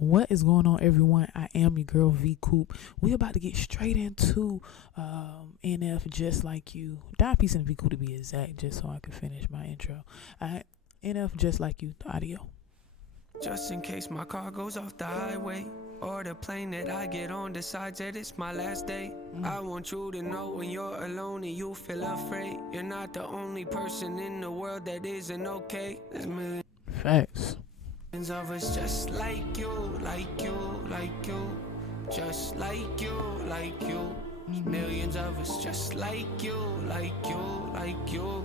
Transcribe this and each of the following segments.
What is going on, everyone? I am your girl InAVeeCoop. We about to get straight into NF Just Like You. Die Piece and InAVeeCoop to be exact, just so I can finish my intro. NF Just Like You, the audio. Just in case my car goes off the highway, or the plane that I get on decides that it's my last day. I want you to know when you're alone and you feel afraid, you're not the only person in the world that isn't okay. There's millions Facts. of us just like you, like you, like you, just like you, like you. There's millions of us just like you, like you, like you,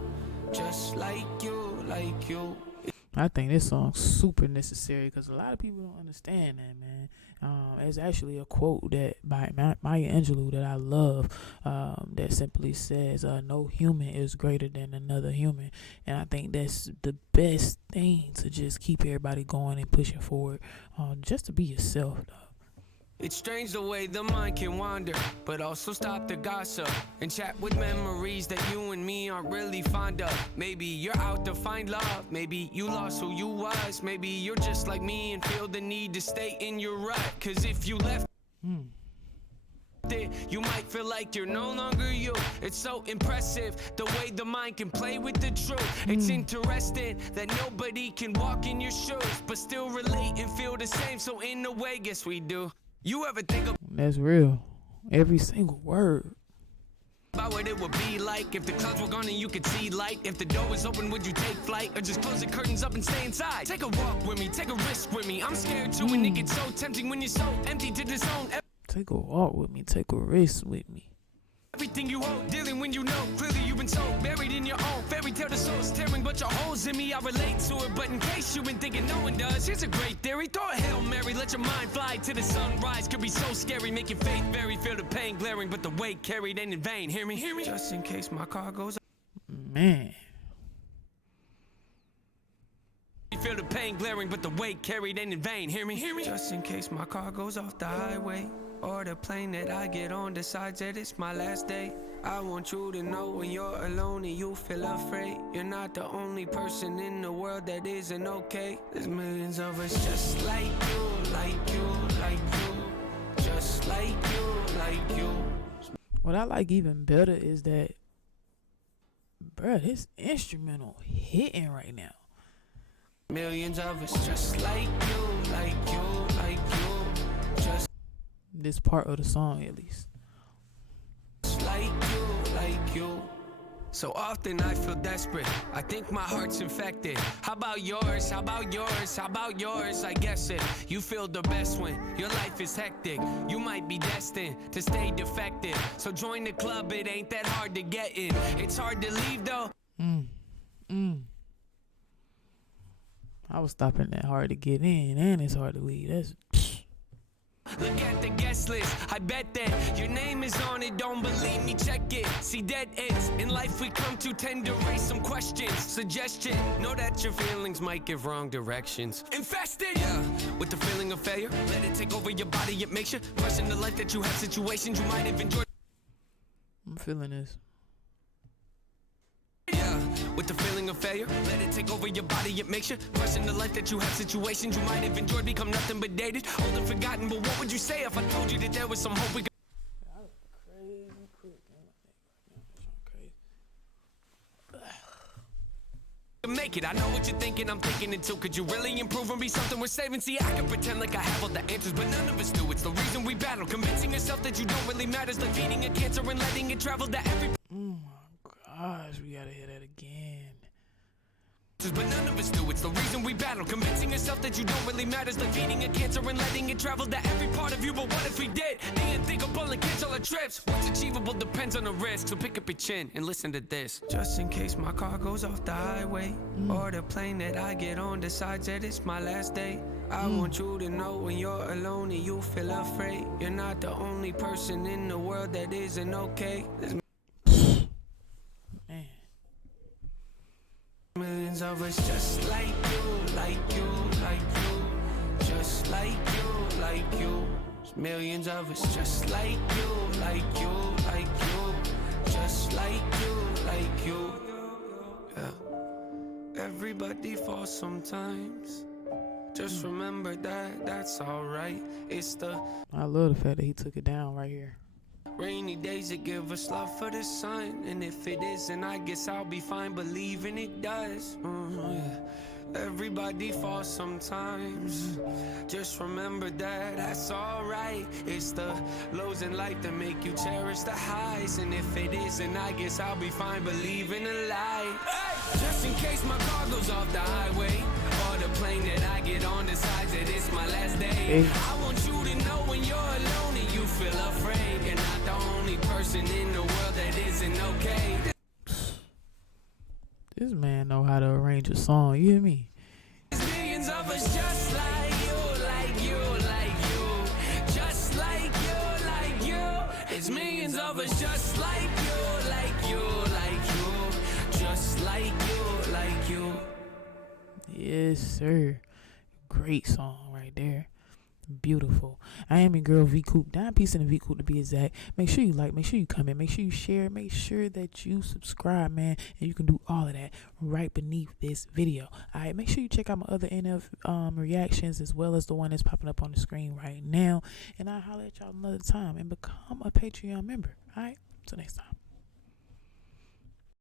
just like you, like you. I think this song's super necessary because a lot of people don't understand that, man. It's actually a quote that by Maya Angelou that I love, that simply says, no human is greater than another human. And I think that's the best thing to just keep everybody going and pushing forward, just to be yourself, though. It's strange the way the mind can wander, but also stop the gossip and chat with memories that you and me aren't really fond of. Maybe you're out to find love, maybe you lost who you was, maybe you're just like me and feel the need to stay in your rut. Cause if you left it, you might feel like you're no longer you. It's so impressive the way the mind can play with the truth. It's interesting that nobody can walk in your shoes but still relate and feel the same. So in a way, guess we do. You ever think That's real. Every single word. about what it would be like if the clouds were gone and you could see light? If the door was open, would you take flight or just close the curtains up and stay inside? Take a walk with me, take a risk with me. I'm scared too, and it gets so tempting when you're so empty to disown Take a walk with me. Take a risk with me. everything you hold, dealing when you know clearly you've been so buried in your own fairy tale. The soul's tearing, but your holes in me, I relate to it. But in case you've been thinking no one does, here's a great theory. Throw a Hail Mary, let your mind fly to the sunrise. Could be so scary, make your faith vary. Feel the pain glaring, but the weight carried ain't in vain. Hear me, hear me. Just in case my car goes Man. feel the pain glaring, but the weight carried ain't in vain. Hear me, hear me. Just in case my car goes off the highway, or the plane that I get on decides that it's my last day. I want you to know when you're alone and you feel afraid, you're not the only person in the world that isn't okay. There's millions of us just like you, like you, like you, just like you, like you. What I like even better is that, bruh, this instrumental hitting right now. Millions of us just like you, like you, like you, just This part of the song, at least. like you, like you. So often I feel desperate, I think my heart's infected. How about yours, how about yours, how about yours? I guess it, you feel the best when your life is hectic. You might be destined to stay defective, so join the club, it ain't that hard to get in. It's hard to leave though. I was stopping that hard to get in, and it's hard to leave. That's Look at the guest list, I bet that your name is on it. Don't believe me, check it. See, dead ends in life we come to tend to raise some questions. Suggestion, know that your feelings might give wrong directions. Infested, yeah, with the feeling of failure. Let it take over your body, it makes you question the life that you have, situations you might have enjoyed. I'm feeling this. Yeah, with the feeling of failure, let it take over your body, it makes you question the life that you have, situations you might have enjoyed become nothing but dated, old and forgotten. But what would you say if I told you that there was some hope we could make it? I know what you're thinking, I'm thinking it too. Could you really improve and be something worth saving? See, I can pretend like I have all the answers, but none of us do. It's the reason we battle, convincing yourself that you don't really matter. It's like feeding a cancer and letting it travel to every. Oh my gosh, we gotta hear that again. But none of us do. It's the reason we battle, convincing yourself that you don't really matter. It's like feeding a cancer and letting it travel to every part of you. But what if we did the unthinkable and cancel our trips? What's achievable depends on the risk, so pick up your chin and listen to this. Just in case my car goes off the highway, or the plane that I get on decides that it's my last day. I want you to know when you're alone and you feel afraid, you're not the only person in the world that isn't okay. There's Man. millions of us just like you, like you, like you, just like you, like you. There's millions of us just like you, like you, like you, just like you, like you. Yeah. Everybody falls sometimes, Just remember that that's alright. It's the I love the fact that he took it down right here. rainy days that give us love for the sun. And if it isn't, I guess I'll be fine believing it does. Yeah. Everybody falls sometimes. Just remember that that's alright. It's the lows in life that make you cherish the highs. And if it isn't, I guess I'll be fine believing a lie. Hey! Just in case my car goes off the highway, or the plane that I get on decides that it's my last day. Hey. I want you to know when you're alone and you feel afraid, you're not the only person in the world that isn't okay. This man know how to arrange a song. You hear me? There's millions of us just like you, like you, like you, just like you, like you. There's millions of us just like you, like you, like you, just like you, like you. Yes, sir. Great song right there. Beautiful. I am your girl InAVeeCoop. 9 piece in InAVeeCoop to be exact. Make sure you like, make sure you comment, make sure you share, make sure that you subscribe, man. And you can do all of that right beneath this video. Alright, make sure you check out my other NF reactions as well as the one that's popping up on the screen right now. And I'll holler at y'all another time and become a Patreon member. Alright, till next time.